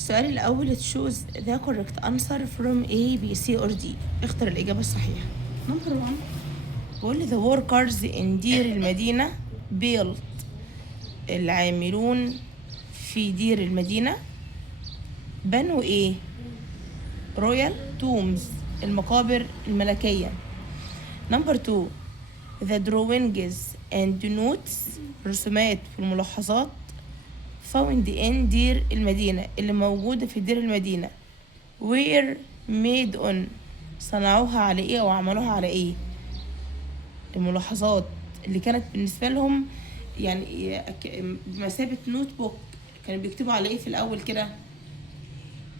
السؤال الأول choose the correct answer from A, B, C or D. اختر الإجابة الصحيحة. نمبر 1 بقول the workers in دير المدينة built. العاملون في دير المدينة بنوا إيه؟ royal tombs. المقابر الملكية. نمبر 2 the drawings and notes. رسومات والملاحظات found in دير المدينة اللي موجودة في دير المدينة were made on. صنعوها على ايه او عملوها على ايه؟ الملاحظات اللي كانت بالنسبة لهم يعني بمثابة نوت بوك. كانوا بيكتبوا على ايه في الاول كده؟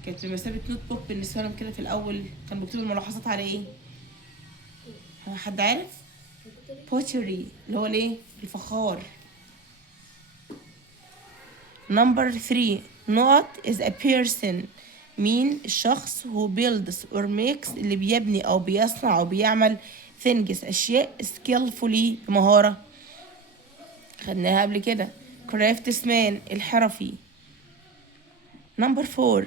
كانت بمثابة نوت بوك بالنسبة لهم كده في الاول. كانوا بيكتبوا الملاحظات على ايه؟ حد عارف؟ pottery اللي هو الايه؟ الفخار. Number 3 not is a person. مين الشخص who builds or makes اللي بيبني أو بيصنع أو بيعمل things أشياء skillfully بمهارة. خدناها قبل كده craftsman الحرفي. Number 4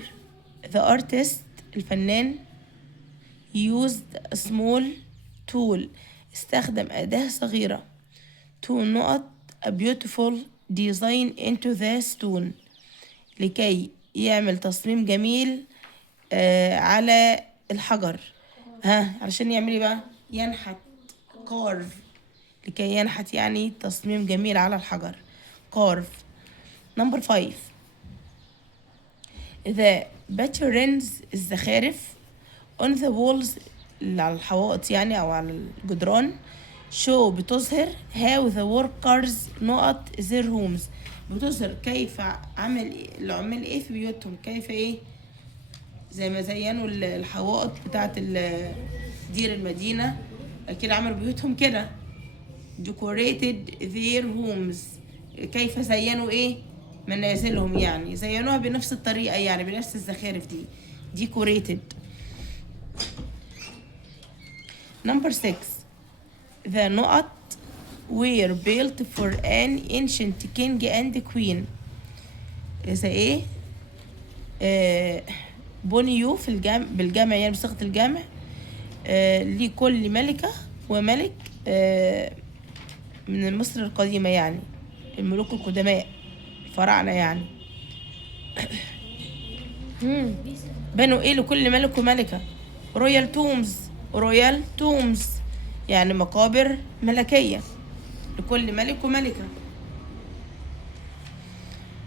the artist الفنان used a small tool استخدم أداة صغيرة to نقط a beautiful design into the stone لكي يعمل تصميم جميل على الحجر. علشان يعمل ايه بقى؟ ينحت carve. لكي ينحت يعني تصميم جميل على الحجر carve. Number 5 the patterns الزخارف on the walls اللي على الحوائط يعني أو على الجدران show بتظهر how the workers نقط their homes. بتظهر كيف عمل العمال ايه في بيوتهم. كيف ايه؟ زي ما زينوا الحوائط بتاعت دير المدينة اكيد عملوا بيوتهم كده decorated their homes. كيف زينوا ايه؟ منازلهم يعني زينوها بنفس الطريقة يعني بنفس الزخارف دي decorated. Number 6 the نقط were built for an ancient king and queen. إذا إيه؟ بنيوا في بالجمع يعني بصيغة الجمع لكل ملكة وملك من مصر القديمة يعني الملوك القدماء الفراعنة يعني. بنوا إيه لكل ملك وملكة؟ رويال تومز يعني مقابر ملكية لكل ملك وملكة.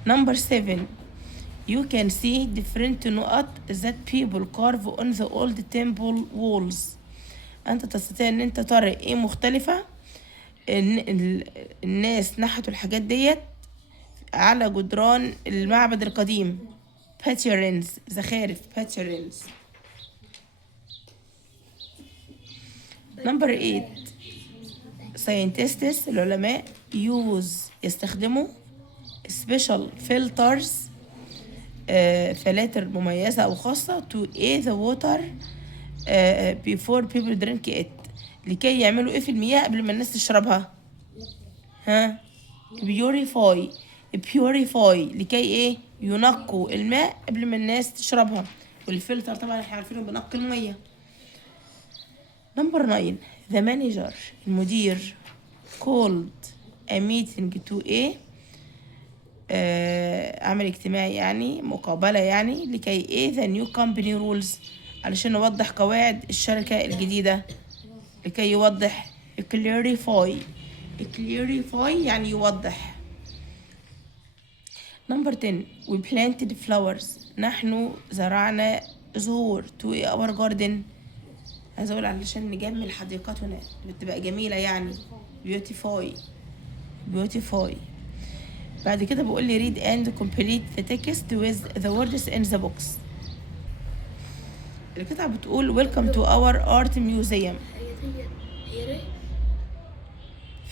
Number 7 you can see different نقط that people carve on the old temple walls. أنت تستطيع أن أنت ترى إيه مختلفة الناس نحتوا الحاجات ديت على جدران المعبد القديم patterns زخارف patterns. Number 8 scientists العلماء use يستخدموا special filters فلاتر مميزة أو خاصة to aid the water before people drink it. لكي يعملوا إيه في المياه قبل ما الناس تشربها؟ purify لكي إيه؟ ينقوا الماء قبل ما الناس تشربها. والفلتر طبعا احنا عارفينه بنقي المية. Number 9 the manager المدير called a meeting to إيه؟ عمل اجتماعي يعني مقابلة يعني لكي ايه the new company rules علشان نوضح قواعد الشركة الجديدة. لكي يوضح clarify يعني يوضح. Number 10 we planted flowers نحن زرعنا زهور to our garden. عايزة اقول علشان نجمل حديقتنا بتبقى جميلة يعني beautify. بعد كده بقول لي read and complete the text with the words in the box. القطعة بتقول welcome to our art museum.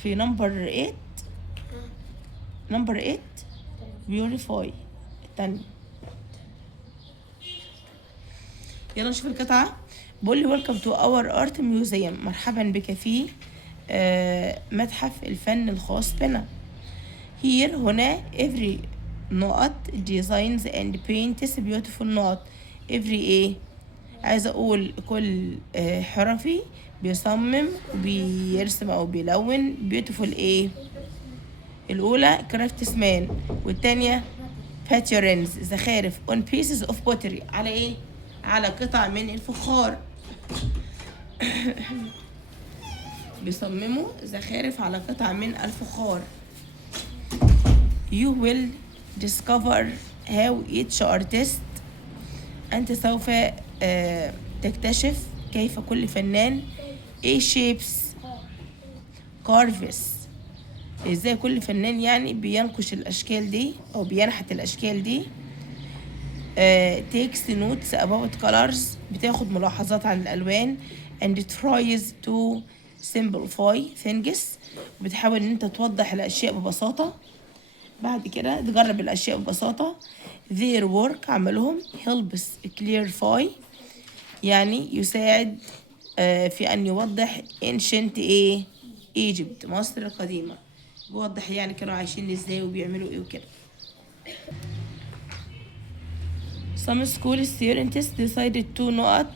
في number 8 purify التانية. يلا نشوف القطعة. بقول لي welcome to our art museum مرحبا بك في متحف الفن الخاص بنا. here هنا every نقط designs and paints beautiful نقط every ايه. عايزة اقول كل حرفي بيصمم وبيرسم او بيلون beautiful ايه. الاولى craftsman والتانية patterns زخارف on pieces of pottery على ايه، على قطع من الفخار. بيصمموا زخارف على قطع من الفخار. You will discover how each artist أنت سوف تكتشف كيف كل فنان A shapes carves ازاي كل فنان يعني بينقش الأشكال دي أو بينحت الأشكال دي. takes notes about colors بتاخد ملاحظات عن الألوان and tries to simplify things بتحاول ان انت توضح الاشياء ببساطة. بعد كده تجرب الاشياء ببساطة. their work عملهم helps clarify يعني يساعد في ان يوضح ancient ايه Egypt مصر القديمة. بيوضح يعني كانوا عايشين ازاي وبيعملوا ايه وكده. some school students decided to نقط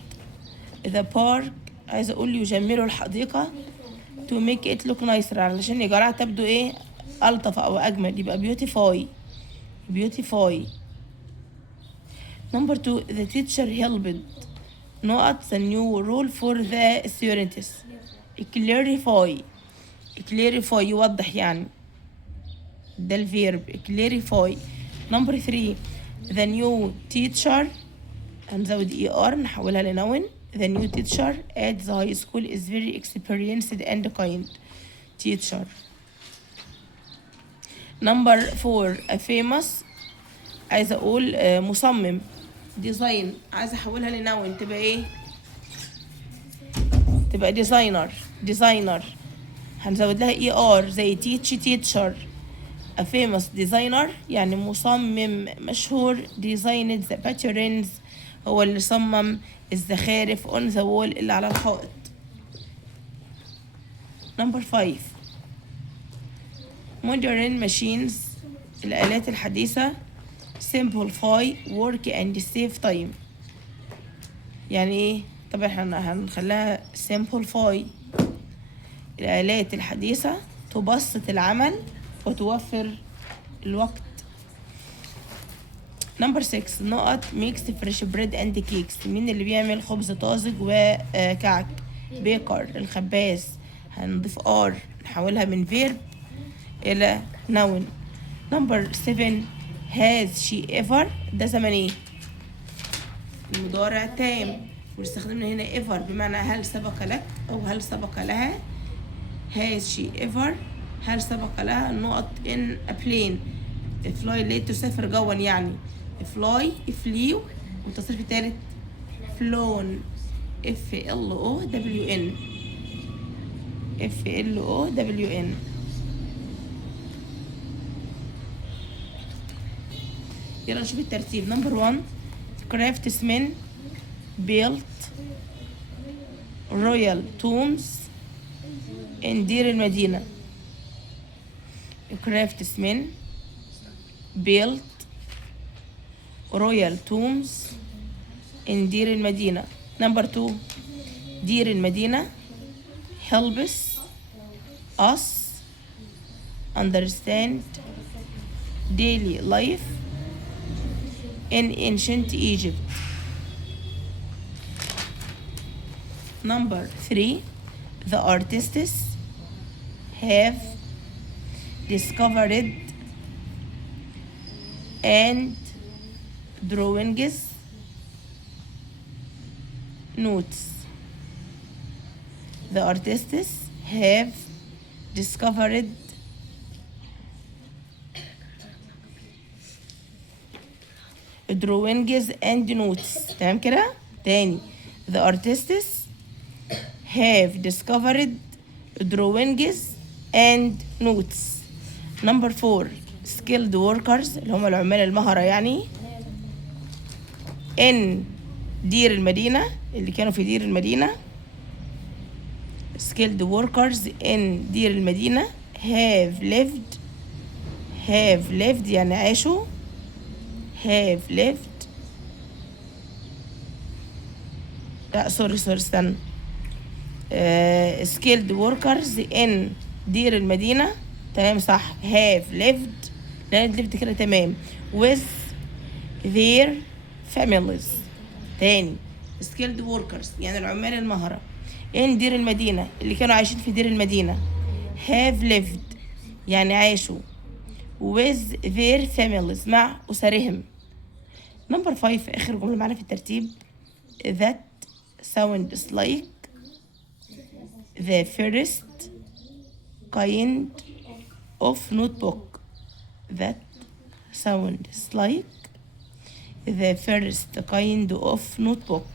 the park عايزة اقول يجملوا الحديقة to make it look nicer علشان يجعلها تبدو ايه ألطف او اجمل يبقى beautify. number 2 the teacher helped نقط the new rule for the students clarify يوضح يعني ده الفيرب clarify. number 3 the new teacher هنزود er نحولها لنون. the new teacher at the high school is very experienced and kind teacher. number 4 a famous عايزة أقول مصمم design عايزة أحولها لنون تبقى إيه، تبقى designer هنزود لها er زي teacher. a famous designer يعني مصمم مشهور designed the patterns هو اللي صمم الزخارف on the wall اللي على الحائط. number 5 modern machines الآلات الحديثة simplify work and save time يعني ايه. طبعا احنا هنخليها simplify الآلات الحديثة تبسط العمل وتوفر الوقت. number 6 نقط makes fresh bread and cakes مين اللي بيعمل خبز طازج وكعك بيكر الخباز. هنضيف r نحولها من verb إلى noun. number 7 has she ever ده زمن ايه المضارع تام واستخدمنا هنا ever بمعنى هل سبق لك أو هل سبق لها. has she ever هل سبق لها النقط in a plane fly اللي تسافر جوا يعني fly flew والتصريف الثالث flown FLOWN. يلا نشوف الترتيب. number 1 craftsmen built royal tombs in دير المدينة. craftsmen built royal tombs in دير المدينة. number 2 دير المدينة helps us understand daily life in ancient Egypt. number 3 the artists have discovered and drawings notes. the artists have discovered drawings and notes. تمام كده تاني. the artists have discovered drawings and notes. number 4 skilled workers اللي هم العمال المهرة يعني in دير المدينة اللي كانوا في دير المدينة. skilled workers in دير المدينة have lived يعني عاشوا have lived. لا سوري استنى. skilled workers in دير المدينة. تمام صح. have lived لأن lived كده تمام. with their families. تاني skilled workers يعني العمال المهرة in دير المدينة اللي كانوا عايشين في دير المدينة. have lived يعني عاشوا with their families مع أسرهم. نمبر 5 آخر جملة معانا في الترتيب. that sounds like the first kind of notebook. That sounds like the first kind of notebook.